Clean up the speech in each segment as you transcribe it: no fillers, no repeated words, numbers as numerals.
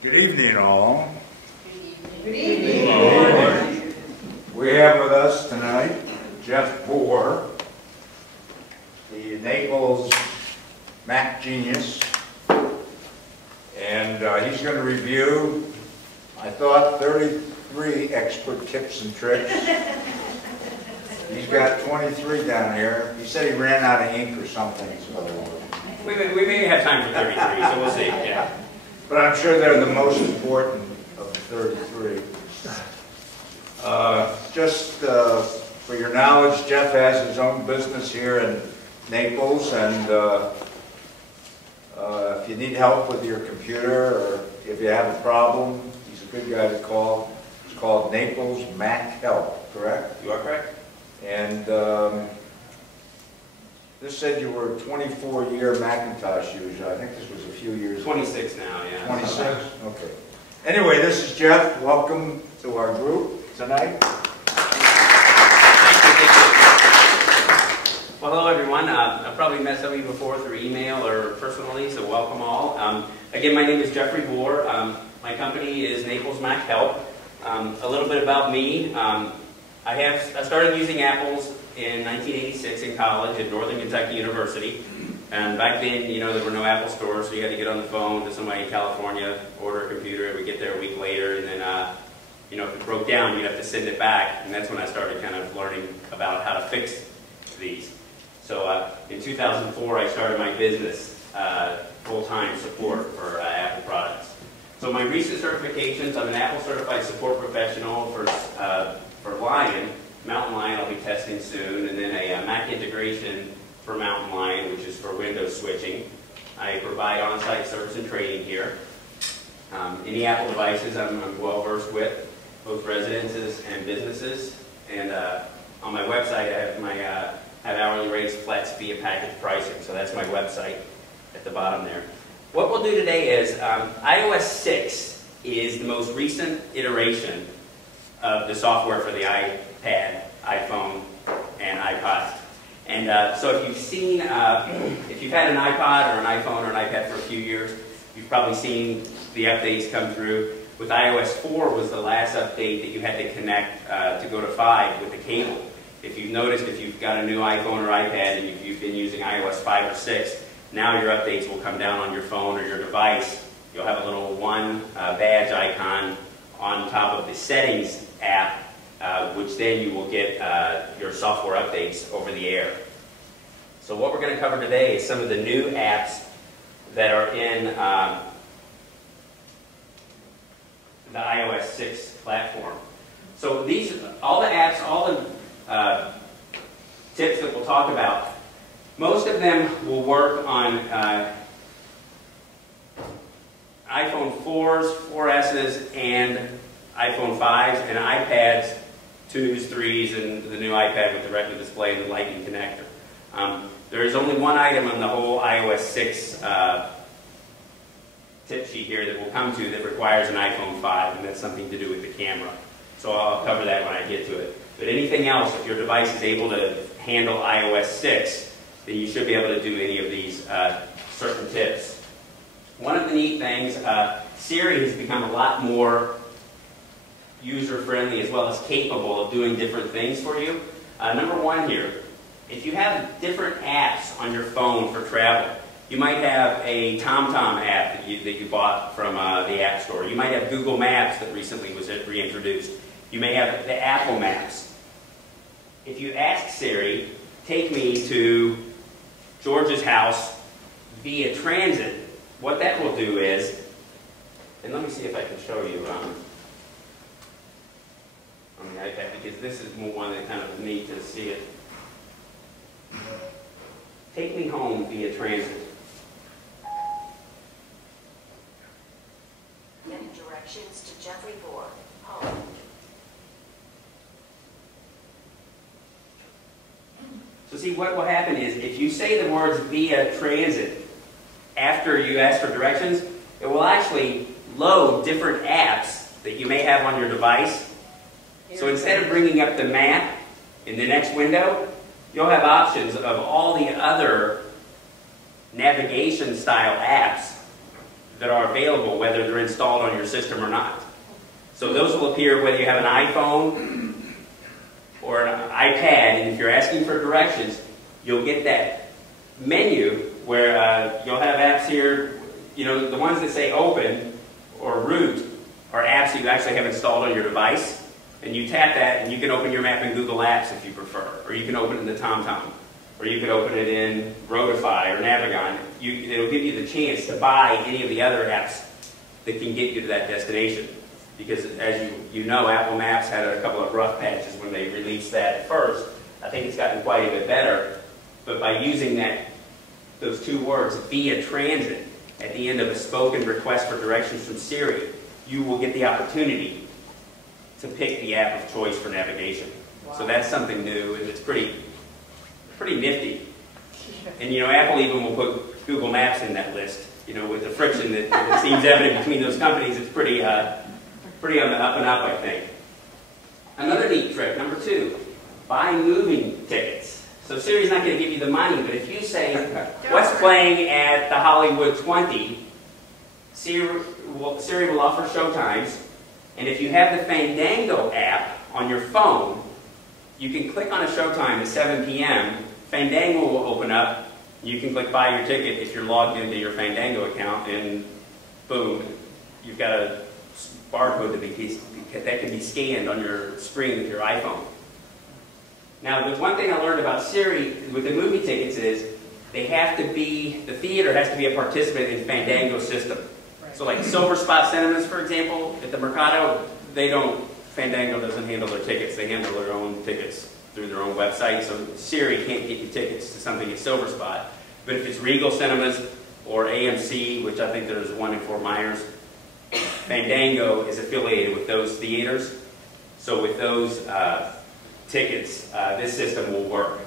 Good evening, all. Good evening. We have with us tonight Jeff Bohr, the Naples Mac genius, and he's going to review, I thought, 33 expert tips and tricks. He's got 23 down here. He said he ran out of ink or something. So we may have time for 33, so we'll see. Yeah. But I'm sure they're the most important of the 33. Just for your knowledge, Jeff has his own business here in Naples, and if you need help with your computer or if you have a problem, he's a good guy to call. It's called Naples Mac Help, correct? You are correct. And this said you were a 24-year Macintosh user. I think this was a few years ago. 26 now, yeah. 26? Okay. Anyway, this is Jeff. Welcome to our group tonight. Thank you. Well, hello everyone. I've probably met some of you before through email or personally, so welcome all. Again, my name is Jeffrey Bohr. My company is Naples Mac Help. A little bit about me. I started using Apples in 1986 in college at Northern Kentucky University. And back then, you know, there were no Apple stores, so you had to get on the phone to somebody in California, order a computer, it would get there a week later, and then, you know, if it broke down, you'd have to send it back. And that's when I started kind of learning about how to fix these. So in 2004, I started my business, full-time support for Apple products. So my recent certifications, I'm an Apple Certified Support Professional for Lion, Mountain Lion I'll be testing soon, and then a Mac integration for Mountain Lion, which is for Windows switching. I provide on-site service and training here. Any Apple devices I'm well versed with, both residences and businesses. And on my website I have hourly rates, flat fee, and package pricing. So that's my website at the bottom there. What we'll do today is iOS 6 is the most recent iteration of the software for the iPad, iPhone, and iPod. And so if you've seen, if you've had an iPod or an iPhone or an iPad for a few years, you've probably seen the updates come through. With iOS 4 was the last update that you had to connect to go to 5 with the cable. If you've noticed, if you've got a new iPhone or iPad and you've been using iOS 5 or 6, now your updates will come down on your phone or your device. You'll have a little one badge icon on top of the settings app, which then you will get your software updates over the air. So what we're going to cover today is some of the new apps that are in the iOS 6 platform. So these, all the apps, all the tips that we'll talk about, most of them will work on iPhone 4s, 4Ss, and iPhone 5s, and iPads, 2s, 3s, and the new iPad with the Retina display and the Lightning connector. There is only one item on the whole iOS 6 tip sheet here that we'll come to that requires an iPhone 5, and that's something to do with the camera. So I'll cover that when I get to it. But anything else, if your device is able to handle iOS 6, then you should be able to do any of these certain tips. One of the neat things, Siri has become a lot more user-friendly as well as capable of doing different things for you. Number one here, if you have different apps on your phone for travel, you might have a TomTom app that you bought from the App Store. You might have Google Maps that recently was reintroduced. You may have the Apple Maps. If you ask Siri, take me to George's house via transit, what that will do is, and let me see if I can show you on the iPad, because this is one that kind of neat to see it. Take me home via transit. Getting directions to Jeffrey Bohr, home. So see, what will happen is, if you say the words via transit after you ask for directions, it will actually load different apps that you may have on your device. So instead of bringing up the map in the next window, you'll have options of all the other navigation style apps that are available whether they're installed on your system or not. So those will appear whether you have an iPhone or an iPad, and if you're asking for directions, you'll get that menu where you'll have apps here, you know, the ones that say open or root are apps that you actually have installed on your device, and you tap that and you can open your map in Google Apps if you prefer, or you can open it in the TomTom, or you could open it in Rotify or Navigon. It'll give you the chance to buy any of the other apps that can get you to that destination. Because as you know, Apple Maps had a couple of rough patches when they released that at first. I think it's gotten quite a bit better. But by using those two words, via transit, at the end of a spoken request for directions from Siri, you will get the opportunity to pick the app of choice for navigation. Wow. So that's something new, and it's pretty nifty. And you know, Apple even will put Google Maps in that list. You know, with the friction that seems evident between those companies, it's pretty on the up and up, I think. Another neat trick, number 2, buy movie tickets. So Siri's not going to give you the money, but if you say, what's playing at the Hollywood 20, Siri will offer showtimes, and if you have the Fandango app on your phone, you can click on a showtime at 7 p.m., Fandango will open up, you can click buy your ticket if you're logged into your Fandango account, and boom, you've got a barcode that can be scanned on your screen with your iPhone. Now, the one thing I learned about Siri with the movie tickets is the theater has to be a participant in Fandango's system. So like Silver Spot Cinemas, for example, at the Mercado, Fandango doesn't handle their tickets. They handle their own tickets through their own website. So Siri can't get you tickets to something at Silver Spot. But if it's Regal Cinemas or AMC, which I think there's one in Fort Myers, Fandango is affiliated with those theaters. So with those tickets, this system will work.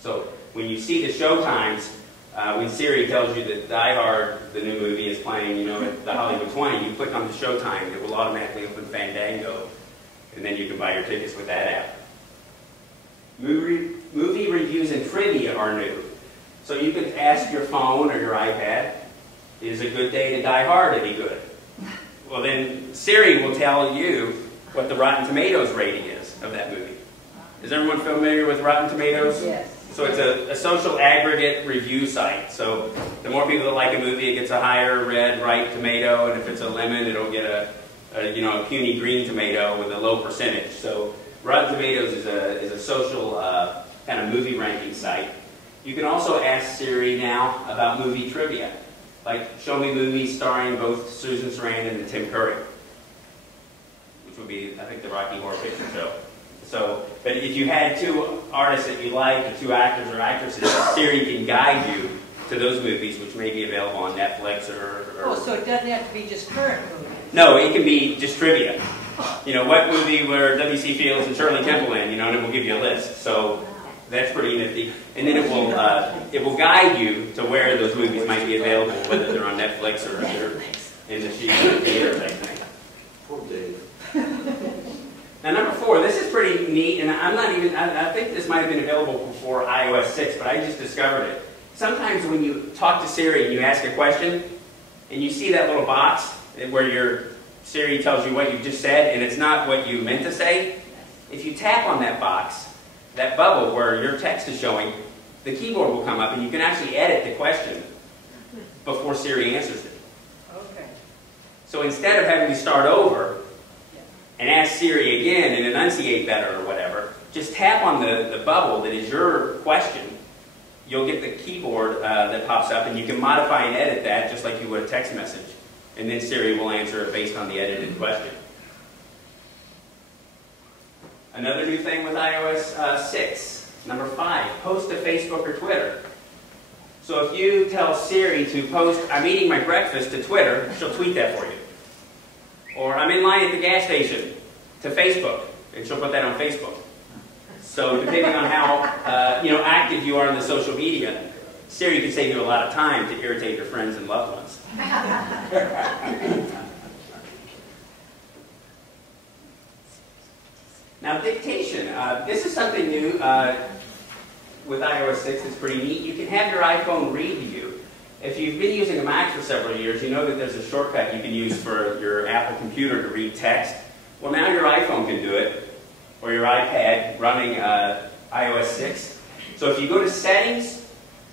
So when you see the showtimes, when Siri tells you that Die Hard, the new movie, is playing, you know, at the Hollywood 20, you click on the showtime, it will automatically open Fandango, and then you can buy your tickets with that app. Movie reviews and trivia are new. So you can ask your phone or your iPad, is a good day to Die Hard any good? Well, then Siri will tell you what the Rotten Tomatoes rating is of that movie. Is everyone familiar with Rotten Tomatoes? Yes. So it's a social aggregate review site. So the more people that like a movie, it gets a higher red right tomato, and if it's a lemon, it'll get a puny green tomato with a low percentage. So Rotten Tomatoes is a social kind of movie ranking site. You can also ask Siri now about movie trivia. Like, show me movies starring both Susan Sarandon and Tim Curry, which would be, I think, the Rocky Horror Picture Show. So, but if you had 2 artists that you like, or 2 actors or actresses, Siri can guide you to those movies, which may be available on Netflix or Oh, so it doesn't have to be just current movies? No, it can be just trivia. You know, what movie were W.C. Fields and Shirley Temple in, you know, and it will give you a list. So that's pretty nifty. And then it will guide you to where those movies might be available, whether they're on Netflix or they're in the theater, I think. Poor Dave. Now, number 4, this is pretty neat, and I think this might have been available before iOS 6, but I just discovered it. Sometimes when you talk to Siri and you ask a question, and you see that little box where your Siri tells you what you just said, and it's not what you meant to say, if you tap on that box, that bubble where your text is showing, the keyboard will come up, and you can actually edit the question before Siri answers it. Okay. So instead of having to start over and ask Siri again and enunciate better or whatever, just tap on the bubble that is your question. You'll get the keyboard that pops up, and you can modify and edit that just like you would a text message. And then Siri will answer it based on the edited question. Another new thing with iOS 6, number 5, post to Facebook or Twitter. So if you tell Siri to post, I'm eating my breakfast to Twitter, she'll tweet that for you. Or I'm in line at the gas station to Facebook, and she'll put that on Facebook. So depending on how active you are in the social media, Siri can save you a lot of time to irritate your friends and loved ones. Now, dictation. This is something new with iOS 6 that's pretty neat. You can have your iPhone read to you. If you've been using a Mac for several years, you know that there's a shortcut you can use for your Apple computer to read text. Well, now your iPhone can do it, or your iPad running iOS 6. So if you go to Settings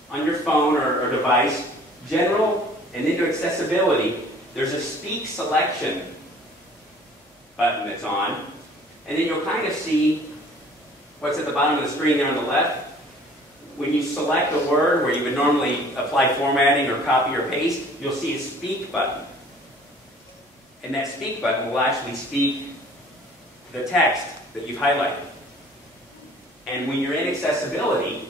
on your phone or device, General, and into Accessibility, there's a Speak Selection button that's on. And then you'll kind of see what's at the bottom of the screen there on the left. When you select a word where you would normally apply formatting or copy or paste, you'll see a Speak button. And that Speak button will actually speak the text that you've highlighted. And when you're in Accessibility,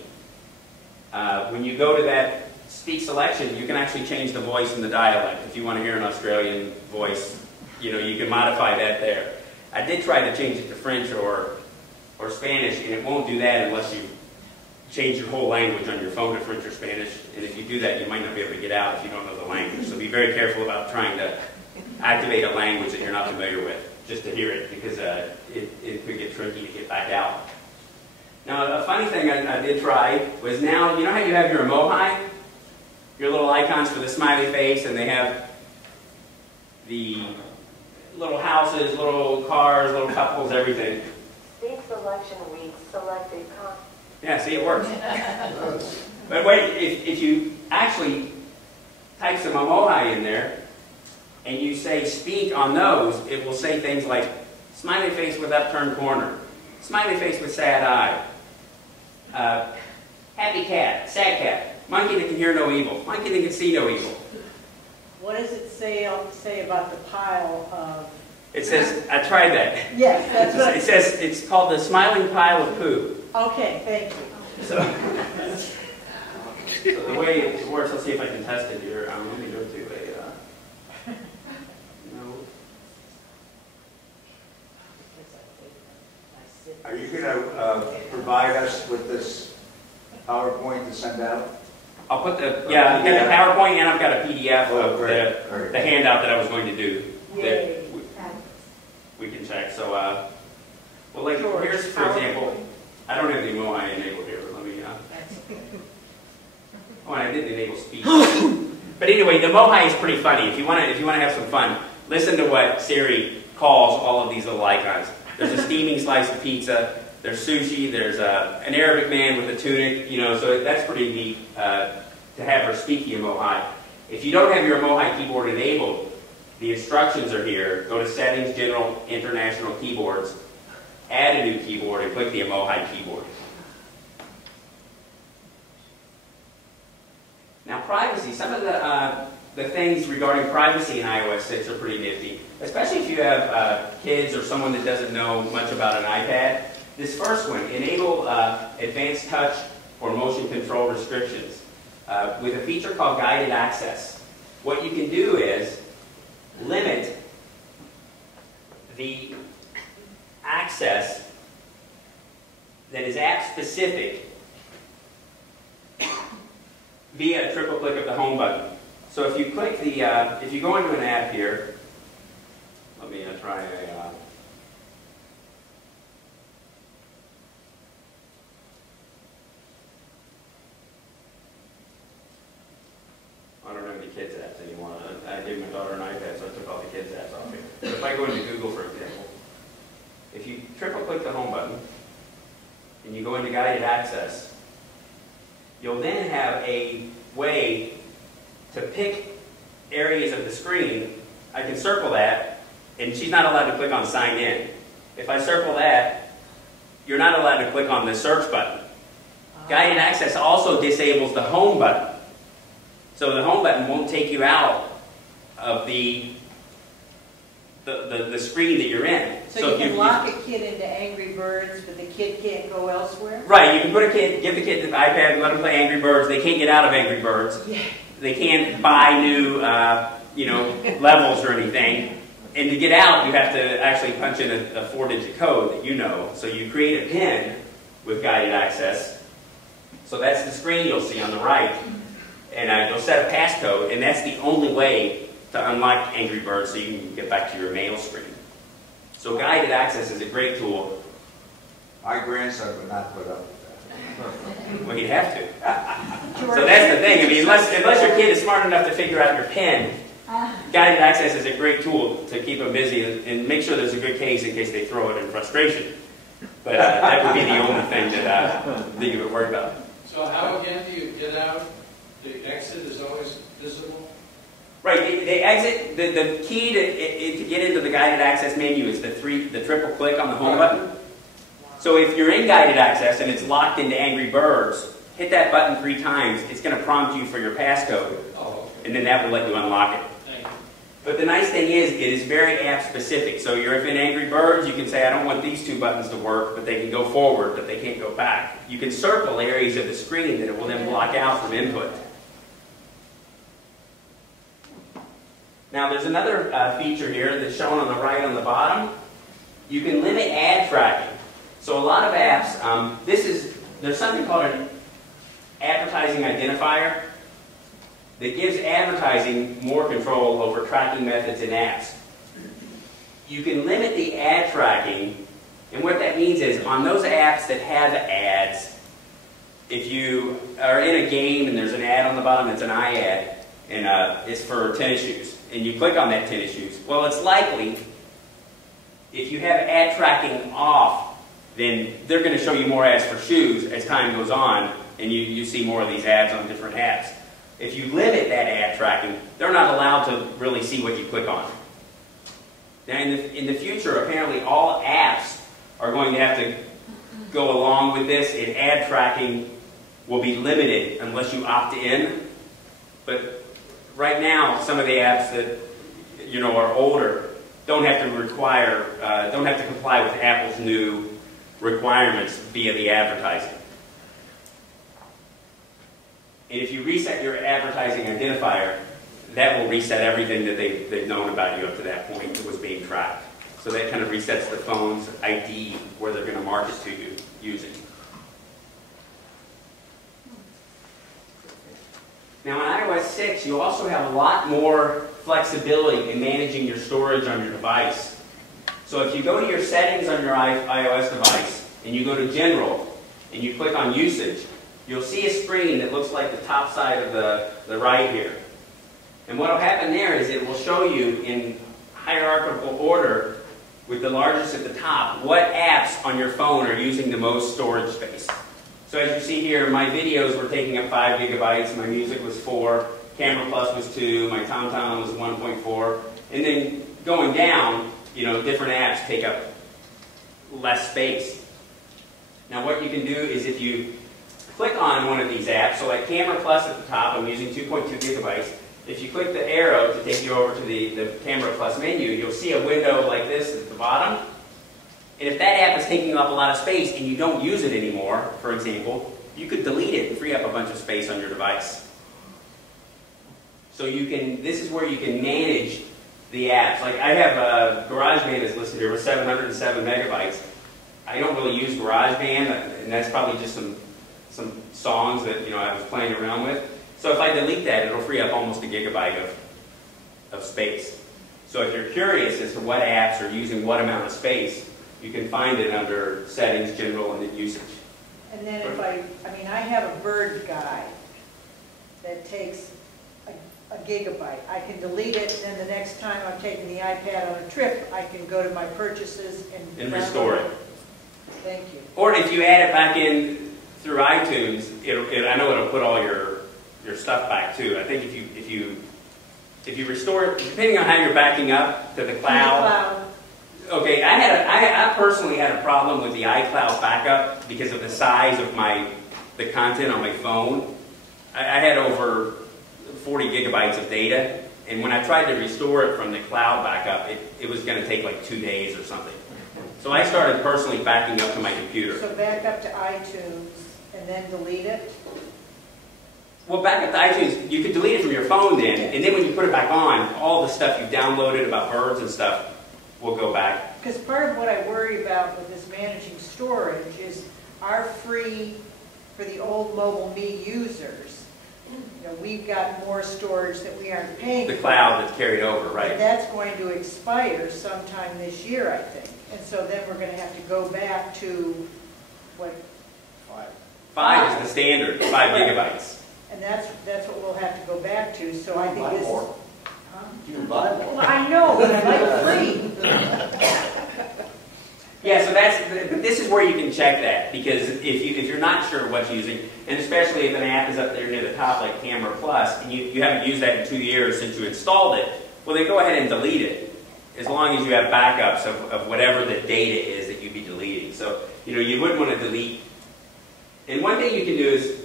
when you go to that Speak Selection, you can actually change the voice and the dialect. If you want to hear an Australian voice, you can modify that there. I did try to change it to French or Spanish, and it won't do that unless you change your whole language on your phone to French or Spanish. And if you do that, you might not be able to get out if you don't know the language. So be very careful about trying to activate a language that you're not familiar with, just to hear it, because it could get tricky to get back out. Now, a funny thing I did try was now, you know how you have your emoji? Your little icons for the smiley face, and they have the little houses, little cars, little couples, everything. Speak selection reads selected Yeah, see, it works. But wait, if you actually type some emoji in there, and you say speak on those, it will say things like smiley face with upturned corner, smiley face with sad eye, happy cat, sad cat, monkey that can hear no evil, monkey that can see no evil. What does it say about the pile of... It says, I tried that. Yes, that's what It says, it's called the smiling pile of poo. Okay, thank you. So the way it works, let's see if I can test it here. Let me go to a, no. Are you going to provide us with this PowerPoint to send out? I'll put the, yeah, I've got a PowerPoint and I've got a PDF Oh, of great. the handout that I was going to do. Yay. That we can check. So, well, like, here's, for example, I don't have the emoji enabled here, but let me, oh, and I didn't enable speech. But anyway, the emoji is pretty funny. If you want to have some fun, listen to what Siri calls all of these little icons. There's a steaming slice of pizza, there's sushi, there's an Arabic man with a tunic, so that's pretty neat to have her speak the emoji. If you don't have your emoji keyboard enabled, the instructions are here. Go to Settings, General, International Keyboards, add a new keyboard, and click the emoji keyboard. Now, privacy. Some of the things regarding privacy in iOS 6 are pretty nifty, especially if you have kids or someone that doesn't know much about an iPad. This first one, enable advanced touch or motion control restrictions with a feature called guided access. What you can do is limit the access that is app-specific via a triple click of the home button. So if you click the, if you go into an app here, let me try a, I don't have any kids apps anymore. I gave my daughter an iPad, so I took all the kids apps off here. So if I go into Google, for example, if you triple click the home button and you go into guided access, you'll then have a way to pick areas of the screen. I can circle that, and she's not allowed to click on sign in. If I circle that, you're not allowed to click on the search button. Guided access also disables the home button. So the home button won't take you out of the screen that you're in. So you can lock a kid into Angry Birds, but the kid can't go elsewhere? Right, you can put a kid, give the kid the iPad and let them play Angry Birds. They can't get out of Angry Birds. Yeah. They can't buy new, levels or anything. And to get out, you have to actually punch in a 4-digit code that you know. So you create a PIN with guided access. So that's the screen you'll see on the right. And you'll set a passcode, and that's the only way to unlock Angry Birds so you can get back to your mail screen. So guided access is a great tool. My grandson would not put up with Well, he'd have to. So that's the thing. I mean, unless your kid is smart enough to figure out your PIN, guided access is a great tool to keep them busy and make sure there's a good case in case they throw it in frustration. But that would be the only thing that you would worry about. So how again do you get out? The exit is always visible? Right, the exit, the key to get into the guided access menu is the triple click on the home button. So if you're in guided access and it's locked into Angry Birds, hit that button 3 times. It's going to prompt you for your passcode, and then that will let you unlock it. Thank you. But the nice thing is, it is very app specific. So you're in Angry Birds, you can say, I don't want these 2 buttons to work, but they can go forward, but they can't go back. You can circle areas of the screen that it will then block out from input. Now there's another feature here that's shown on the right on the bottom. You can limit ad tracking. So a lot of apps, there's something called an advertising identifier that gives advertising more control over tracking methods in apps. You can limit the ad tracking, and what that means is on those apps that have ads, if you are in a game and there's an ad on the bottom that's an iAd, and it's for tennis shoes, and you click on that tennis shoes, well, it's likely if you have ad tracking off, then they're going to show you more ads for shoes as time goes on, and you see more of these ads on different apps. If you limit that ad tracking, they're not allowed to really see what you click on. Now, in the future, apparently all apps are going to have to go along with this, and ad tracking will be limited unless you opt in. But right now, some of the apps that are older don't have to comply with Apple's new requirements via the advertising. And if you reset your advertising identifier, that will reset everything that they've known about you up to that point that was being tracked. So that kind of resets the phone's ID where they're going to market to you using. Now on iOS 6, you also have a lot more flexibility in managing your storage on your device. So if you go to your settings on your iOS device, and you go to General, and you click on Usage, you'll see a screen that looks like the top side of the right here. And what will happen there is it will show you in hierarchical order, with the largest at the top, what apps on your phone are using the most storage space. So as you see here, my videos were taking up 5 gigabytes, my music was 4, Camera Plus was 2, my TomTom was 1.4, and then going down, different apps take up less space. Now what you can do is if you click on one of these apps, so like Camera Plus at the top, I'm using 2.2 gigabytes. If you click the arrow to take you over to the Camera Plus menu, you'll see a window like this at the bottom. And if that app is taking up a lot of space and you don't use it anymore, for example, you could delete it and free up a bunch of space on your device. So this is where you can manage the apps. Like I have GarageBand is listed here with 707 megabytes. I don't really use GarageBand, and that's probably just some songs that I was playing around with. So if I delete that, it'll free up almost a gigabyte of space. So if you're curious as to what apps are using what amount of space, you can find it under Settings, General, and then Usage. And then if I have a Bird guide that takes a gigabyte. I can delete it, and then the next time I'm taking the iPad on a trip, I can go to my purchases and restore it. Thank you. Or if you add it back in through iTunes, I know it'll put all your stuff back too. I think if you restore it, depending on how you're backing up to the cloud. Okay, I personally had a problem with the iCloud backup because of the size of the content on my phone. I had over 40 gigabytes of data, and when I tried to restore it from the cloud backup, it was going to take like 2 days or something. So I started personally backing up to my computer. So back up to iTunes and then delete it? Well, back up to iTunes, you could delete it from your phone then, and then when you put it back on, all the stuff you've downloaded about birds and stuff will go back. Because part of what I worry about with this managing storage is our free, for the old Mobile Me users, we've got more storage that we aren't paying for. The cloud that's carried over, right? And that's going to expire sometime this year, I think. And so then we're going to have to go back to, what? 5 is the standard, 5 gigabytes. And that's what we'll have to go back to, so I think this. More. Huh? You can buy more. Well, I know, but I like free. Yeah, so but this is where you can check that, because if you're not sure what you're using, and especially if an app is up there near the top like Camera Plus, and you haven't used that in 2 years since you installed it, well then go ahead and delete it, as long as you have backups of whatever the data is that you'd be deleting. So, you wouldn't want to delete. And one thing you can do is,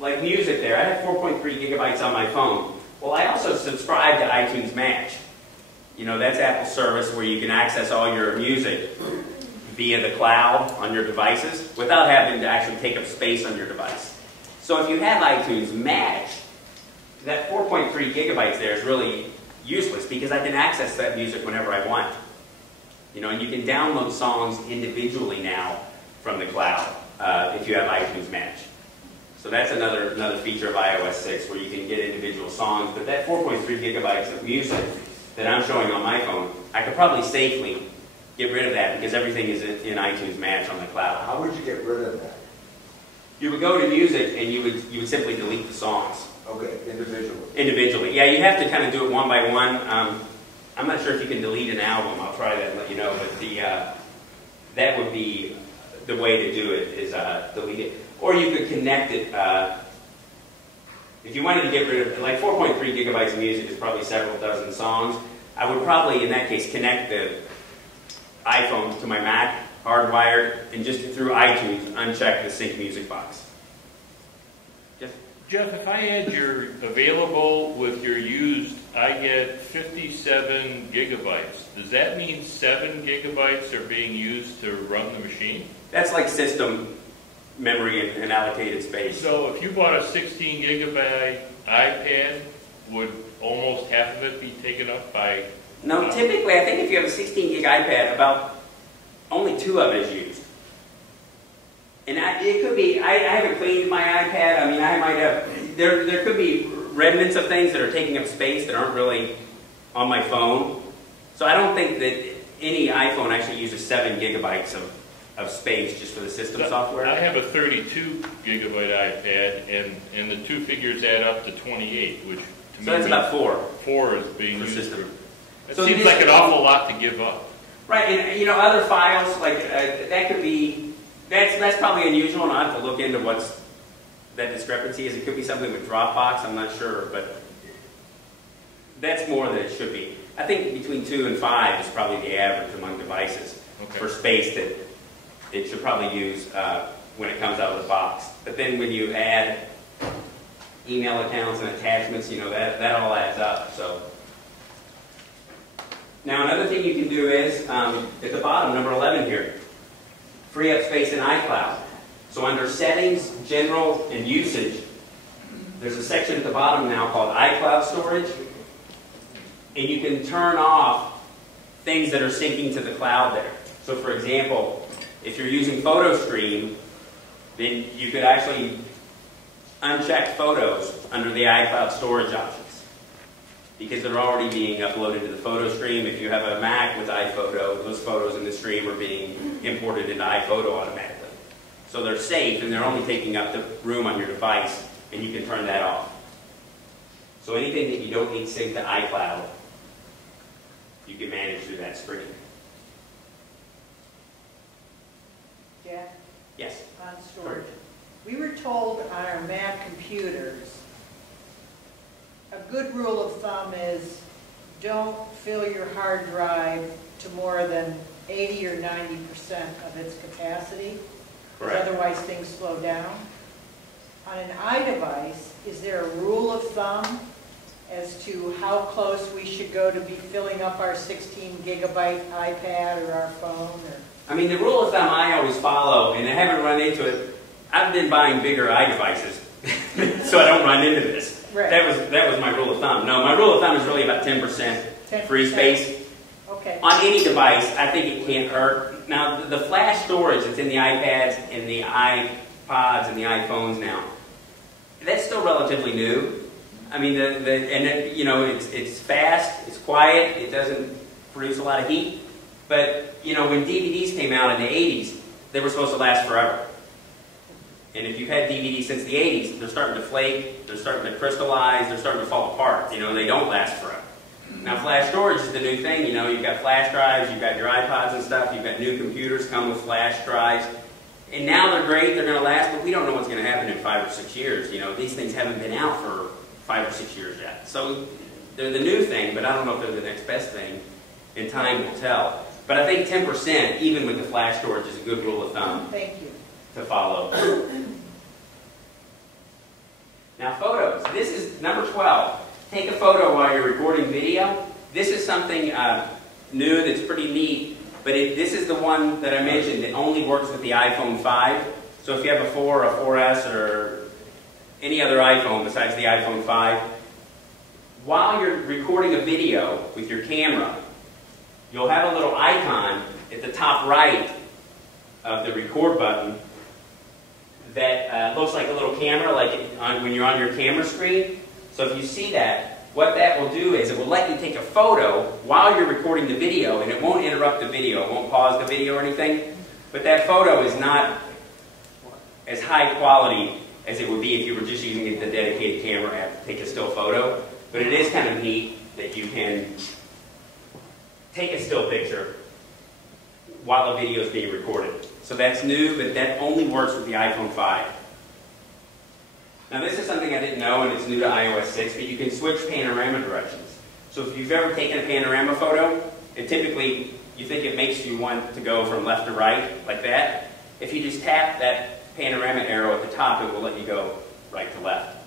like music there, I have 4.3 gigabytes on my phone. Well, I also subscribe to iTunes Match. That's Apple's service where you can access all your music via the cloud on your devices without having to actually take up space on your device. So if you have iTunes Match, that 4.3 gigabytes there is really useless because I can access that music whenever I want. And you can download songs individually now from the cloud if you have iTunes Match. So that's another feature of iOS 6 where you can get individual songs. But that 4.3 gigabytes of music that I'm showing on my phone, I could probably safely get rid of that because everything is in iTunes Match on the cloud. How would you get rid of that? You would go to music and you would simply delete the songs. Okay, individually. Individually. Yeah, you have to kind of do it one by one. I'm not sure if you can delete an album. I'll try that and let you know. But that would be the way to do it, is delete it. Or you could connect it. If you wanted to get rid of, like 4.3 gigabytes of music is probably several dozen songs, I would probably, in that case, connect the iPhone to my Mac, hardwired, and just through iTunes, uncheck the sync music box. Jeff, if I add your available with your used, I get 57 gigabytes. Does that mean 7 gigabytes are being used to run the machine? That's like system memory and allocated space. So if you bought a 16 gigabyte iPad, would almost half of it be taken up by... No, typically I think if you have a 16 gig iPad, about only 2 of it is used. And it could be, I haven't cleaned my iPad. I mean, I might have, there could be remnants of things that are taking up space that aren't really on my phone. So I don't think that any iPhone actually uses 7 gigabytes of space just for the system software. I have a 32 gigabyte iPad, and the two figures add up to 28, which to me... So that's about 4. 4 is being used system. It So seems like an awful lot to give up. Right, and other files, like, that could be... That's probably unusual, and I'll have to look into what's that discrepancy is. It could be something with Dropbox, I'm not sure, but that's more than it should be. I think between 2 and 5 is probably the average among devices for space that it should probably use when it comes out of the box. But then when you add email accounts and attachments, that all adds up. So now another thing you can do is, at the bottom, number 11 here, free up space in iCloud. So under Settings, General, and Usage, there's a section at the bottom now called iCloud Storage. And you can turn off things that are syncing to the cloud there. So for example, if you're using PhotoStream, then you could actually uncheck photos under the iCloud storage options, because they're already being uploaded to the PhotoStream. If you have a Mac with iPhoto, those photos in the stream are being imported into iPhoto automatically. So they're safe, and they're only taking up the room on your device, and you can turn that off. So anything that you don't need synced to iCloud, you can manage through that screen. Jack, Yes? on storage. We were told on our Mac computers, a good rule of thumb is don't fill your hard drive to more than 80 or 90% of its capacity, because Correct. otherwise things slow down. On an iDevice, is there a rule of thumb as to how close we should go to be filling up our 16 gigabyte iPad or our phone? Or? I mean, the rule of thumb I always follow, and I haven't run into it, I've been buying bigger iDevices, so I don't run into this. Right. That was my rule of thumb. No, my rule of thumb is really about 10% free space. Okay. On any device, I think it can't hurt. Now, the flash storage that's in the iPads and the iPods and the iPhones now, that's still relatively new. I mean, it's fast, it's quiet, it doesn't produce a lot of heat. But, when DVDs came out in the 80s, they were supposed to last forever. And if you've had DVDs since the 80s, they're starting to flake, they're starting to crystallize, they're starting to fall apart. You know, they don't last forever. Now flash storage is the new thing. You know, you've got flash drives, you've got your iPods and stuff, you've got new computers come with flash drives. And now they're great, they're going to last, but we don't know what's going to happen in 5 or 6 years. You know, these things haven't been out for 5 or 6 years yet. So they're the new thing, but I don't know if they're the next best thing. And time will tell. But I think 10%, even with the flash storage, is a good rule of thumb. Thank you. To follow. Now photos. This is number 12. Take a photo while you're recording video. This is something new that's pretty neat, but this is the one that I mentioned that only works with the iPhone 5. So if you have a 4 or a 4S or any other iPhone besides the iPhone 5, while you're recording a video with your camera, you'll have a little icon at the top right of the record button that looks like a little camera, like when you're on your camera screen. So if you see that, what that will do is it will let you take a photo while you're recording the video, and it won't interrupt the video, it won't pause the video or anything. But that photo is not as high quality as it would be if you were just using the dedicated camera app to take a still photo. But it is kind of neat that you can take a still picture while the video is being recorded. So that's new, but that only works with the iPhone 5. Now this is something I didn't know, and it's new to iOS 6, but you can switch panorama directions. So if you've ever taken a panorama photo, and typically you think it makes you want to go from left to right, like that, if you just tap that panorama arrow at the top, it will let you go right to left.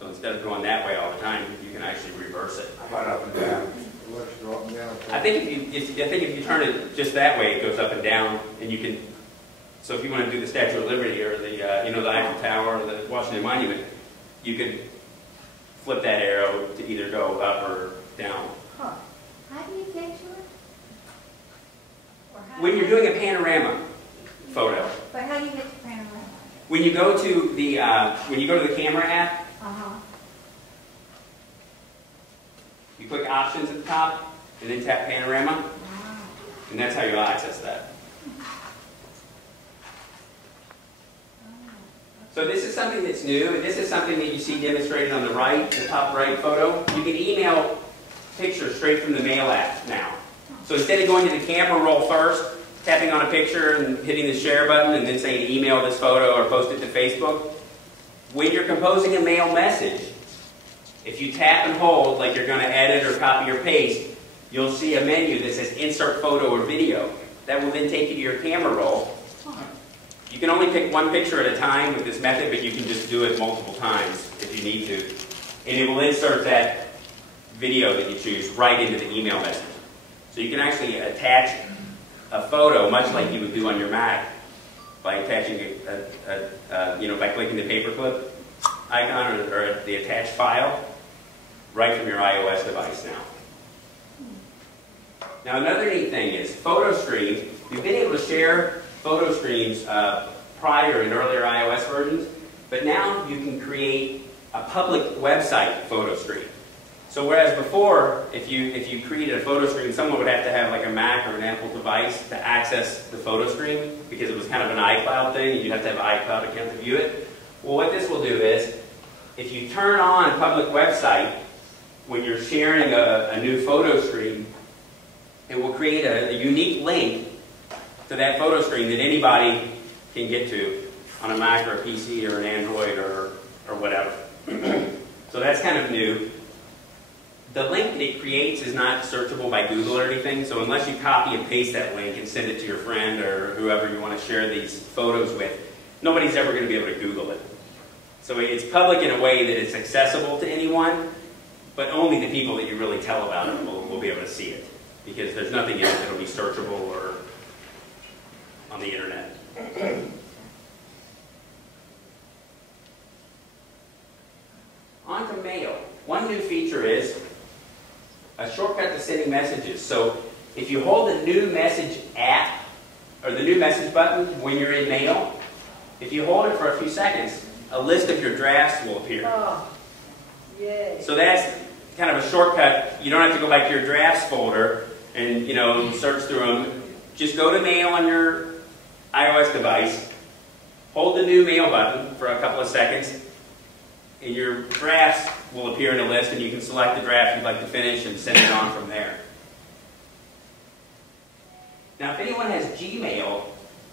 So instead of going that way all the time, you can actually reverse it. How about up and down? Let's go up and down. I think if you turn it just that way, it goes up and down, and you can. So if you want to do the Statue of Liberty or the the Eiffel Tower or the Washington Monument, you could flip that arrow to either go up or down. Huh. How do you get to it? Or how When do you're you- doing a panorama photo, But how do you get to panorama? when you go to the camera app, Uh-huh. you click Options at the top, and then tap Panorama, Wow. and that's how you'll access that. So this is something that's new, and this is something that you see demonstrated on the right, the top right photo. You can email pictures straight from the Mail app now. So instead of going to the camera roll first, tapping on a picture and hitting the share button and then saying email this photo or post it to Facebook, when you're composing a mail message, if you tap and hold like you're going to edit or copy or paste, you'll see a menu that says insert photo or video. That will then take you to your camera roll. You can only pick one picture at a time with this method, but you can just do it multiple times if you need to. And it will insert that video that you choose right into the email message. So you can actually attach a photo, much like you would do on your Mac, by attaching by clicking the paperclip icon or the attached file right from your iOS device now. Now another neat thing is PhotoStream. You've been able to share photo streams prior in earlier iOS versions, but now you can create a public website photo stream. So whereas before, if you created a photo stream, someone would have to have like a Mac or an Apple device to access the photo stream because it was kind of an iCloud thing, and you'd have to have an iCloud account to view it. Well, what this will do is, if you turn on public website, when you're sharing a new photo stream, it will create a unique link to that photo stream that anybody can get to on a Mac or a PC or an Android or whatever. So that's kind of new. The link that it creates is not searchable by Google or anything, so unless you copy and paste that link and send it to your friend or whoever you want to share these photos with, nobody's ever going to be able to Google it. So it's public in a way that it's accessible to anyone, but only the people that you really tell about it will be able to see it, because there's nothing in it that will be searchable or on the internet. On to mail. One new feature is a shortcut to sending messages. So if you hold the new message app, or the new message button when you're in mail, if you hold it for a few seconds, a list of your drafts will appear. Oh, yay. So that's kind of a shortcut. You don't have to go back to your drafts folder and search through them. Just go to mail on your iOS device, hold the new mail button for a couple of seconds, and your drafts will appear in a list, and you can select the draft you'd like to finish and send it on from there. Now, if anyone has Gmail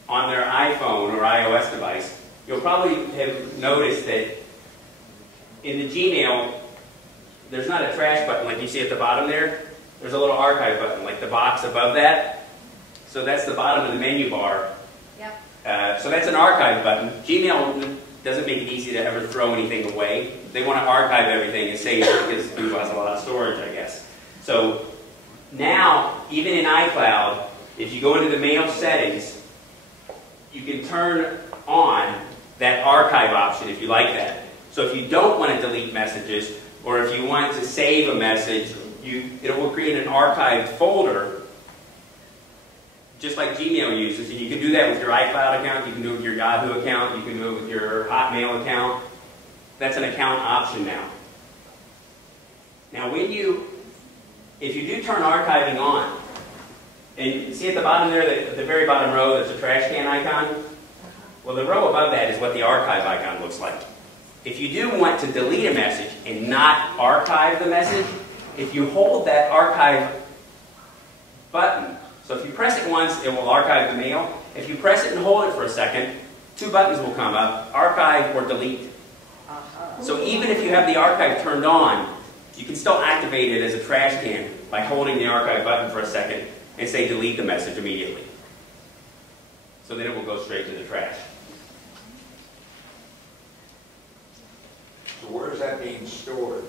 on their iPhone or iOS device, you'll probably have noticed that in the Gmail, there's not a trash button like you see at the bottom there. There's a little archive button, like the box above that. So that's the bottom of the menu bar. Yep. So that's an archive button. Gmail doesn't make it easy to ever throw anything away. They want to archive everything and save it because Google has a lot of storage, I guess. So now, even in iCloud, if you go into the mail settings, you can turn on that archive option if you like that. So if you don't want to delete messages, or if you want to save a message, it will create an archived folder, just like Gmail uses. And you can do that with your iCloud account, you can do it with your Yahoo account, you can do it with your Hotmail account. That's an account option now. Now if you do turn archiving on, and you see at the bottom there, at the very bottom row, there's a trash can icon. Well, the row above that is what the archive icon looks like. If you do want to delete a message and not archive the message, if you hold that archive button, so if you press it once, it will archive the mail. If you press it and hold it for a second, two buttons will come up, archive or delete. So even if you have the archive turned on, you can still activate it as a trash can by holding the archive button for a second and say delete the message immediately. So then it will go straight to the trash. So where is that being stored?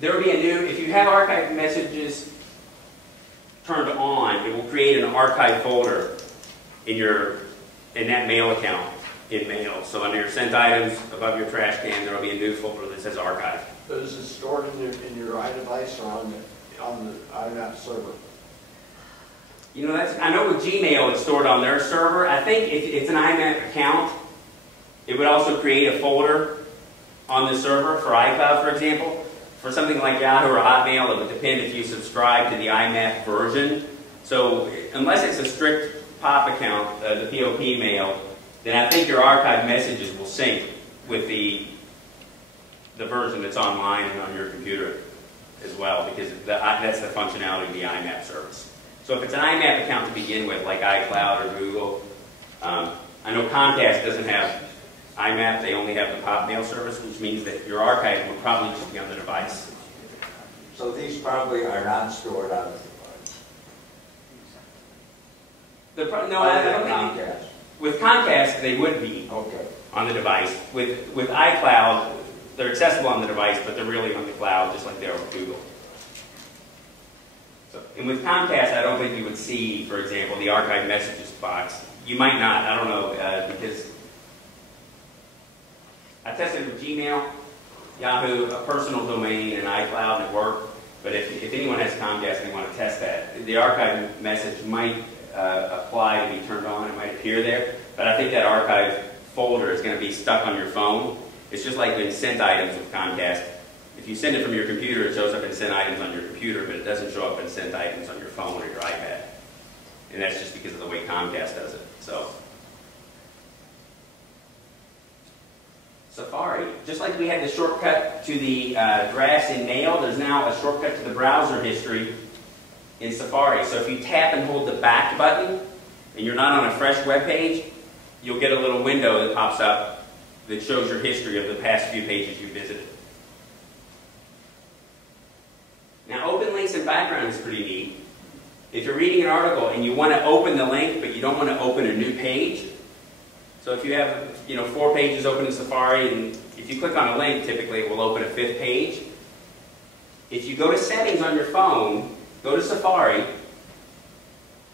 There will be a new, if you have archived messages turned on, it will create an archive folder in that mail account in Mail. So under your sent items, above your trash can, there will be a new folder that says archive. But is it stored in your iDevice or on the iNet server? You know, I know with Gmail it's stored on their server. I think if it's an IMAP account, it would also create a folder on the server for iCloud, for example. For something like Yahoo or Hotmail, it would depend if you subscribe to the IMAP version. So unless it's a strict POP account, the POP mail, then I think your archived messages will sync with the version that's online and on your computer as well, because that's the functionality of the IMAP service. So if it's an IMAP account to begin with, like iCloud or Google, I know Comcast doesn't have IMAP, they only have the POP mail service, which means that your archive will probably just be on the device. So these probably are not stored on the device. No, I don't think. With Comcast, they would be on the device. With iCloud, they're accessible on the device, but they're really on the cloud, just like they are with Google. And with Comcast, I don't think you would see, for example, the archive messages box. You might not, I don't know, because I tested with Gmail, Yahoo, a personal domain, and iCloud, and it worked. But if anyone has Comcast and they want to test that, the archive message might apply to be turned on. It might appear there. But I think that archive folder is going to be stuck on your phone. It's just like in sent items with Comcast. If you send it from your computer, it shows up in sent items on your computer, but it doesn't show up in sent items on your phone or your iPad. And that's just because of the way Comcast does it. So, Safari. Just like we had the shortcut to the drafts in Mail, there's now a shortcut to the browser history in Safari. So if you tap and hold the back button, and you're not on a fresh web page, you'll get a little window that pops up that shows your history of the past few pages you visited. Now, open links and background is pretty neat. If you're reading an article and you want to open the link, but you don't want to open a new page, so if you have 4 pages open in Safari, and if you click on a link, typically it will open a 5th page. If you go to Settings on your phone, go to Safari,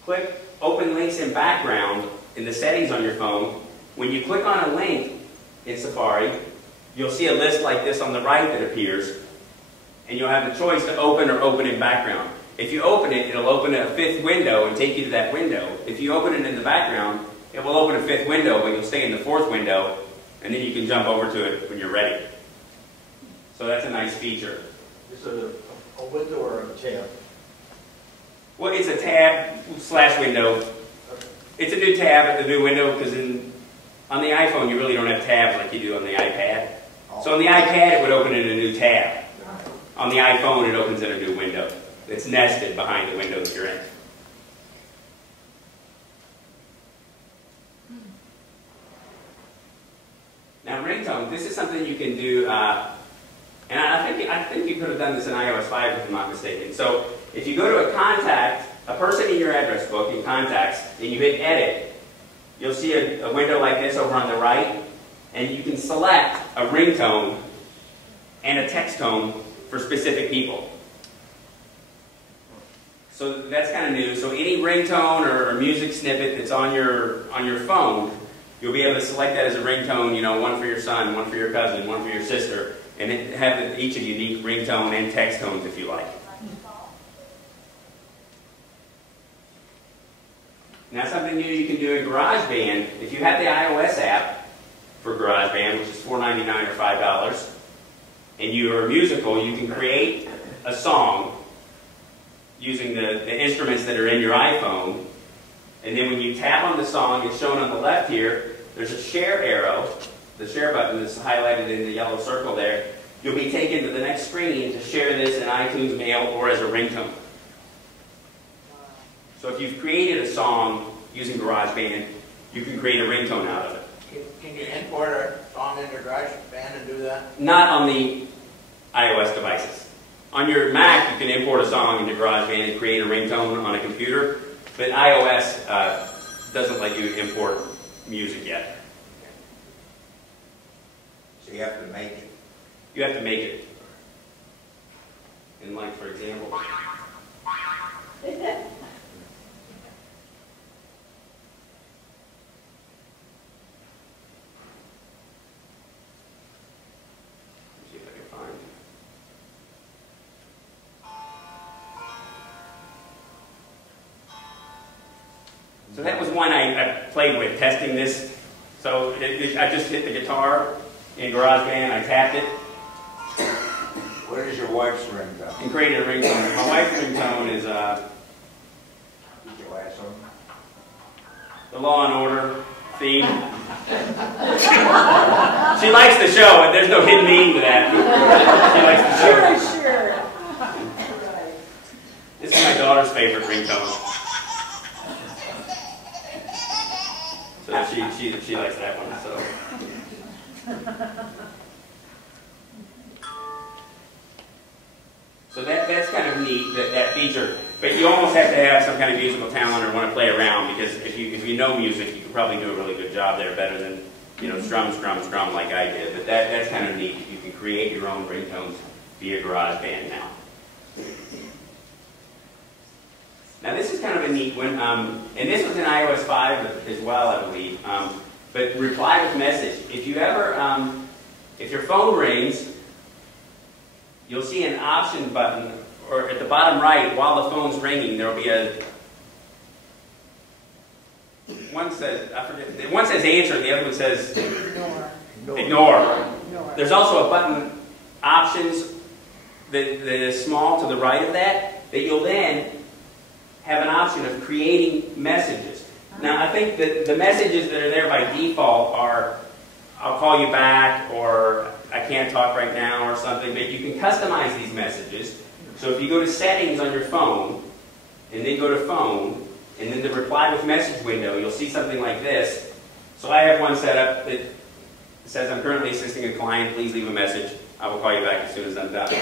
click Open Links and Background in the Settings on your phone. When you click on a link in Safari, you'll see a list like this on the right that appears, and you'll have the choice to open or open in background. If you open it, it'll open a 5th window and take you to that window. If you open it in the background, it will open a 5th window, but you'll stay in the 4th window, and then you can jump over to it when you're ready. So that's a nice feature. Is it a window or a tab? Well, it's a tab / window. It's a new tab at the new window because On the iPhone, you really don't have tabs like you do on the iPad. So on the iPad, it would open in a new tab. On the iPhone, it opens in a new window. It's nested behind the window that you're in. Now, ringtone, this is something you can do, and I think you could have done this in iOS 5 if I'm not mistaken. So if you go to a contact, a person in your address book in contacts, and you hit edit, you'll see a window like this over on the right, and you can select a ringtone and a text tone for specific people. So that's kind of new. So any ringtone or music snippet that's on your phone, you'll be able to select that as a ringtone, you know, one for your son, one for your cousin, one for your sister, and have each a unique ringtone and text tones if you like. Now something new you can do in GarageBand, if you have the iOS app for GarageBand, which is $4.99 or $5, and you are musical, you can create a song using the instruments that are in your iPhone, and then when you tap on the song, it's shown on the left here, there's a share arrow, the share button that's highlighted in the yellow circle there. You'll be taken to the next screen to share this in iTunes Mail or as a ringtone. So if you've created a song using GarageBand, you can create a ringtone out of it. Can you import a song into GarageBand and do that? Not on the iOS devices. On your Mac, you can import a song into GarageBand and create a ringtone on a computer, but iOS doesn't let you import music yet. So you have to make it. You have to make it. And like, for example, see if I can find it. So that was one I played with, testing this. So I just hit the guitar in GarageBand, I tapped it, What is your wife's ringtone? and created a ringtone. My wife's ringtone is Did you ask them? the Law and Order theme. She likes the show, and there's no hidden meaning to that. She likes the show. Sure. This is my daughter's favorite ringtone. So she likes that one. So. So that's kind of neat, that feature. But you almost have to have some kind of musical talent or want to play around, because if you know music, you can probably do a really good job there, better than, you know, strum like I did. But that's kind of neat. You can create your own ringtones via GarageBand now. Now this is kind of a neat one, and this was in iOS 5 as well, I believe. But reply with message. If you ever, if your phone rings, you'll see an option button, or at the bottom right, while the phone's ringing, there'll be one says, I forget, one says answer, and the other one says ignore. There's also a button, options, that is small to the right of that you'll then have an option of creating messages. Now, I think that the messages that are there by default are, I'll call you back, or I can't talk right now, or something, but you can customize these messages. So if you go to settings on your phone, and then go to phone, and then the reply with message window, you'll see something like this. So I have one set up that says, I'm currently assisting a client, please leave a message. I will call you back as soon as I'm done.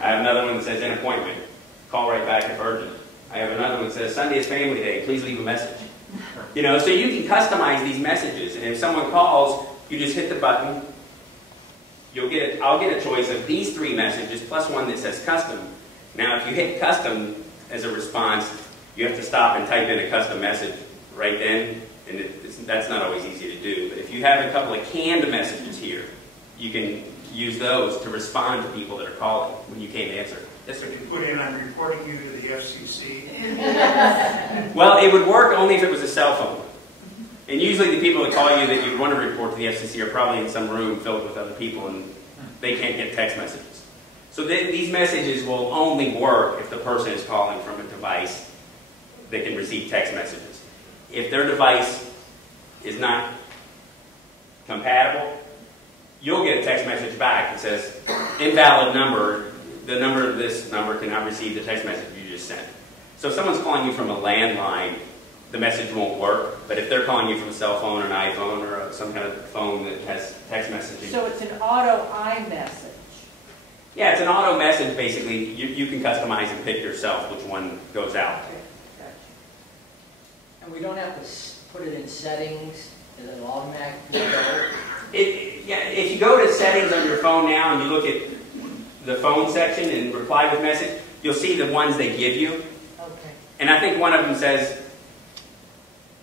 I have another one that says, an appointment, call right back if urgent. I have another one that says, Sunday is family day, please leave a message. You know, so you can customize these messages, and if someone calls, you just hit the button. I'll get a choice of these 3 messages plus one that says custom. Now, if you hit custom as a response, you have to stop and type in a custom message right then, and that's not always easy to do. But if you have a couple of canned messages here, you can use those to respond to people that are calling when you can't answer. Yes, sir? You put in, I'm reporting you to the FCC. Well, it would work only if it was a cell phone. And usually the people that call you that you want to report to the FCC are probably in some room filled with other people, and they can't get text messages. So these messages will only work if the person is calling from a device that can receive text messages. If their device is not compatible, you'll get a text message back that says, invalid number, the number of this number cannot receive the text message you just sent. So if someone's calling you from a landline, the message won't work, but if they're calling you from a cell phone or an iPhone or some kind of phone that has text messaging. So it's an auto iMessage. Yeah, it's an auto message basically. You can customize and pick yourself which one goes out. Okay, gotcha. And we don't have to put it in settings, and it'll automatically go. Yeah, if you go to settings on your phone now and you look at the phone section and reply with message, you'll see the ones they give you. Okay. And I think one of them says,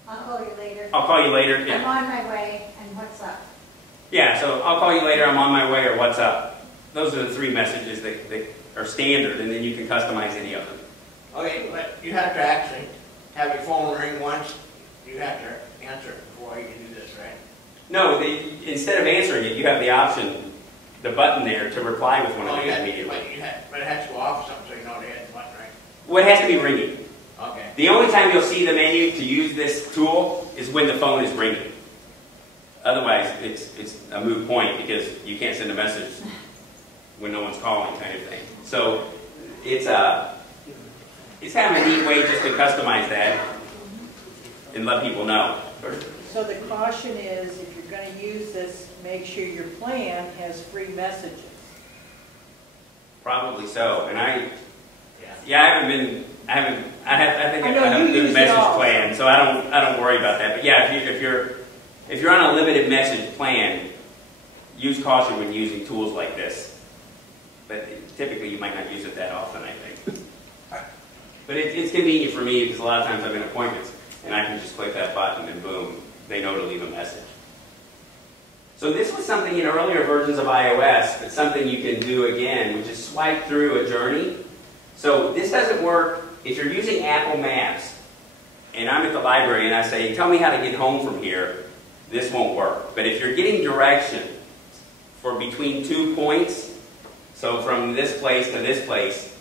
I'll call you later. I'll call you later. I'm Yeah, on my way, and what's up? yeah, so I'll call you later, I'm on my way, or what's up. Those are the three messages that are standard, and then you can customize any of them. Okay, but you have to actually have your phone ring once, you have to answer it before you can do this, right? No, instead of answering it, you have the option, the button there, to reply with one of Oh, these yeah, immediately. but it has to go off or something, so you know they had the button, right? Well, it has to be ringing. Okay. The only time you'll see the menu to use this tool is when the phone is ringing. Otherwise, it's a moot point because you can't send a message when no one's calling, kind of thing. So it's kind of a neat way just to customize that and let people know. So the caution is, if you're going to use this, make sure your plan has free messages. Probably so. And I think I have a good message plan, so I don't worry about that. But yeah, if you're on a limited message plan, use caution when using tools like this. But typically you might not use it that often, I think. But it's convenient for me because a lot of times I'm in appointments and I can just click that button and boom, they know to leave a message. So this was something in earlier versions of iOS, but something you can do again, which is swipe through a journey. So this doesn't work if you're using Apple Maps and I'm at the library and I say, tell me how to get home from here, this won't work. But if you're getting direction for between 2 points, so from this place to this place,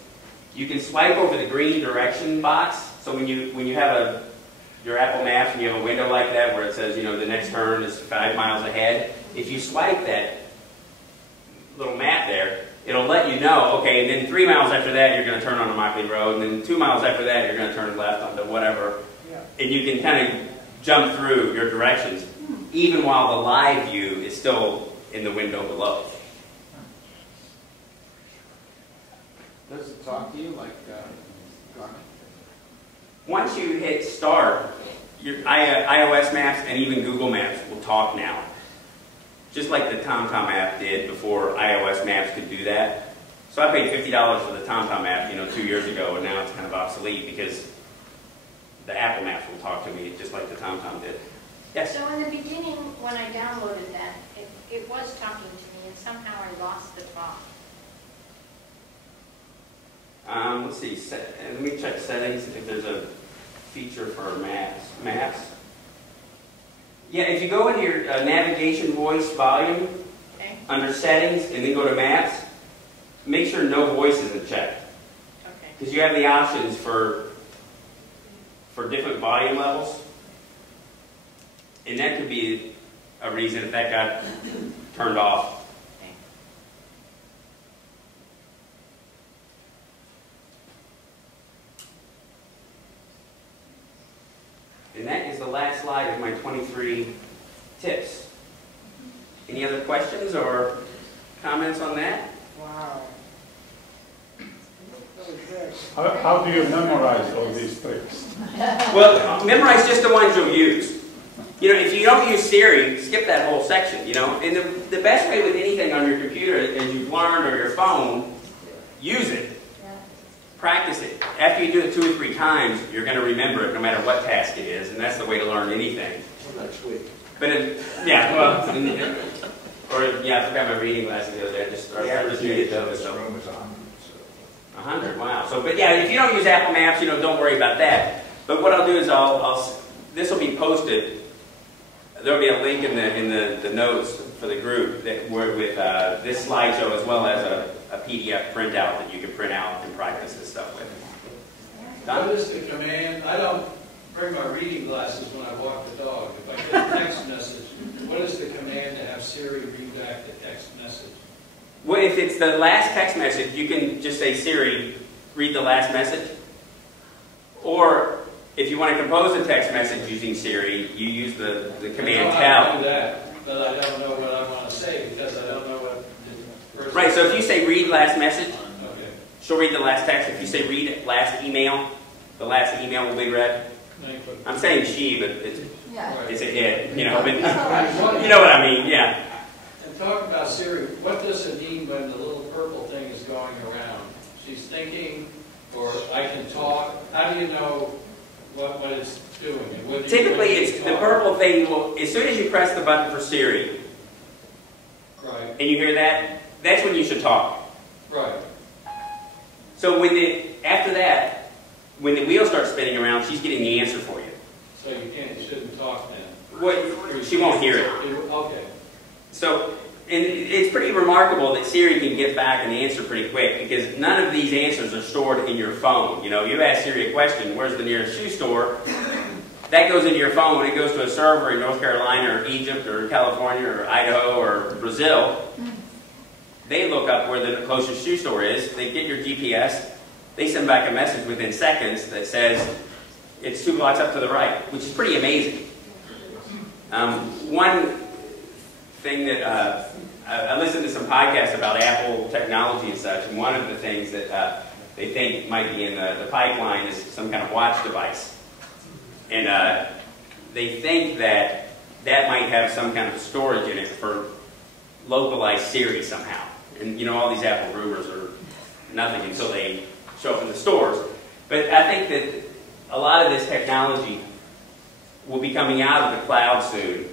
you can swipe over the green direction box. So when you have your Apple Maps and you have a window like that where it says, the next turn is 5 miles ahead, if you swipe that little map there, it'll let you know, okay, and then 3 miles after that, you're going to turn onto Mockley Road, and then 2 miles after that, you're going to turn left onto whatever. Yeah. And you can kind of jump through your directions, even while the live view is still in the window below. Does it talk to you like Once you hit start, your iOS Maps and even Google Maps will talk now. Just like the TomTom app did before iOS Maps could do that. So I paid $50 for the TomTom app, 2 years ago, and now it's kind of obsolete because the Apple Maps will talk to me just like the TomTom did. Yes? So in the beginning, when I downloaded that, it was talking to me, and somehow I lost the talk. Let's see. Let me check settings if there's a feature for maps. Yeah, if you go into your navigation voice volume, Okay. under settings, and then go to maps, make sure no voice isn't checked. Okay. Because you have the options for different volume levels. And that could be a reason if that got turned off. Okay. And that is the last slide of my 23 tips. Any other questions or comments on that? Wow. Really good. How do you memorize all these tricks? Well, memorize just the ones you'll use. If you don't use Siri, skip that whole section, And the best way with anything on your computer, as you've learned, or your phone, use it. Practice it. After you do it 2 or 3 times, you're going to remember it no matter what task it is, and that's the way to learn anything. Well, next week. But I forgot my reading glasses the other day. I just needed those. So. 100, wow. So, but yeah, if you don't use Apple Maps, don't worry about that. But what I'll do is this will be posted. There'll be a link in the notes for the group with this slideshow as well as a PDF printout that you can print out and practice this stuff with. Don? What is the command? I don't bring my reading glasses when I walk the dog. If I get a text message, what is the command Siri read back the text message? Well, if it's the last text message, you can just say, Siri, read the last message. Or if you want to compose a text message using Siri, you use the command I tell. do that, but I don't know what I want to say because I don't know what the person... Right, so if you say read last message, Okay. she'll read the last text. If you say read last email, the last email will be read. I'm saying she, but it's a it, you know, but you know what I mean, yeah. And talk about Siri, what does it mean when the little purple thing is going around? She's thinking, or I can talk. How do you know what it's doing? And what do you Typically, it's the purple thing will, as soon as you press the button for Siri, right, and you hear that, that's when you should talk. right. So after that, when the wheel starts spinning around, she's getting the answer for you. So you shouldn't talk then. What, she won't hear it. Okay. So, and it's pretty remarkable that Siri can get back an answer pretty quick because none of these answers are stored in your phone. You know, you ask Siri a question, where's the nearest shoe store? That goes into your phone. When it goes to a server in North Carolina or Egypt or California or Idaho or Brazil, they look up where the closest shoe store is. They get your GPS. They send back a message within seconds that says it's 2 blocks up to the right, which is pretty amazing. One thing that I listened to some podcasts about Apple technology and such, and one of the things that they think might be in the pipeline is some kind of watch device. And they think that might have some kind of storage in it for localized Siri somehow. And you know, all these Apple rumors are nothing until they show up in the stores. But I think that a lot of this technology will be coming out of the cloud soon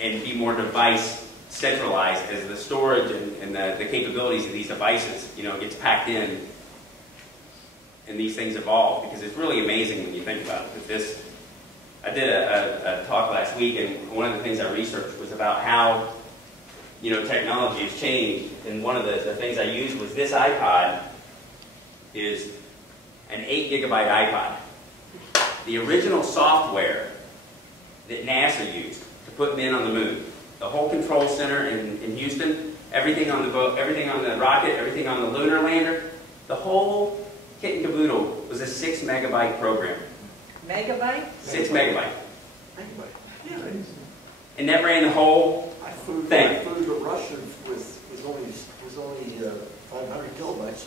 and be more device centralized as the storage and the capabilities of these devices, you know, gets packed in and these things evolve, because it's really amazing when you think about it. I did a talk last week, and one of the things I researched was about how, you know, technology has changed, and one of the things I used was this iPod is an 8 gigabyte iPod. The original software that NASA used to put men on the moon, the whole control center in Houston, everything on the boat, everything on the rocket, everything on the lunar lander, the whole kit and caboodle was a 6 megabyte program. Megabyte? 6 megabyte. Yeah. And that ran the whole thing. I flew to Russia was only 500 kilobytes.